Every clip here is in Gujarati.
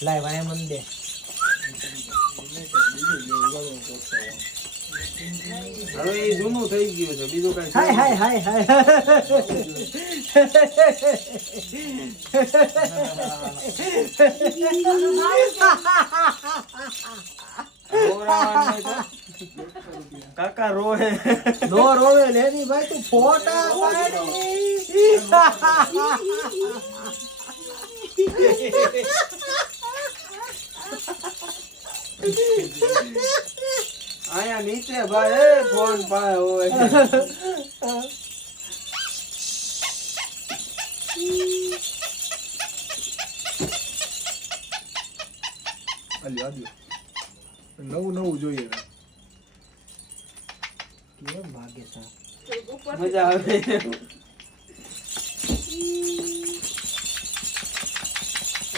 લાય વાય મન દે હવે એ જૂનું થઈ ગયું છે બીજું કઈ હાય હાય હાય હાય કાકા રોહે નો રોવે લેની ભાઈ તું ફોટા આયા નીચે ભાઈ ફોન પાય હોય નવું જોઈએ કેમ ભાગે છે મજા આવે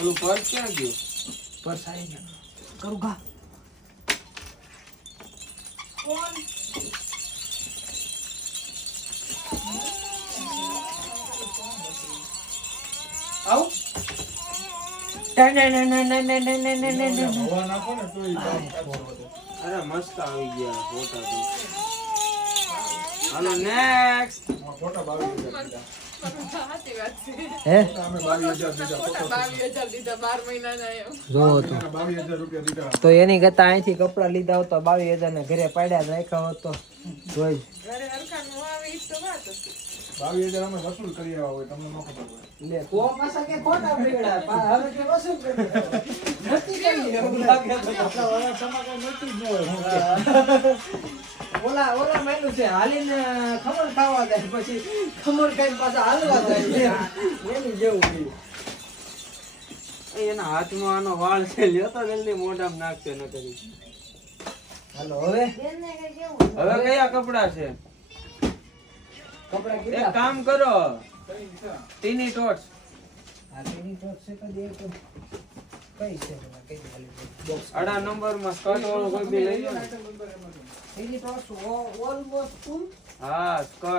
ઓલું પર્સ ક્યાં ગયું પર્સ આવી ગયો કરું ઘા આવ હવા નાખો ને તો અરે મસ્ત આવી ગયા ફોટા તો હાલો નેક્સ્ટ ફોટા 22,000 હે અમે 22,000 દીધા જો તો 22,000 રૂપિયા દીધા તો એની કરતા અહીંથી કપડા લીધા હોત તો 22,000 ને ઘરે પાડ્યા રાખ્યા હોત તો જોઈ 22,000 અમે વસૂલ કરી આવ્યા હોય તમને ન ખબર હોય લે તો પાછા કે ખોટા પીડા હવે કે વસૂલ કરી નથી કરી એવું લાગે તો આપણા વાળા સમા કઈ નતી જ ન હોય ઓલા મેલું છે હાલીને ખબર ખાવા જાય પછી ખબર ખાઈને પાછા હાલવા જાય એની જેવું છે એના હાથમાં આનો વાળ છે લ્યો તો જલ્દી મોઢામાં નાખશે ન કરી હાલો હવે હવે કયા કપડા છે કપડા એક કેટલા કામ કરો ટીની ટોટ્સ આ તેની તો છે તો દે તો કઈ છે પેલા કઈ ખાલી બોક્સ આડા નંબર માં સ્કર્ટ વાળું કોઈ બી લઈ લો ને તેની તો ઓલમોસ્ટ ફૂલ હા સ્કર્ટ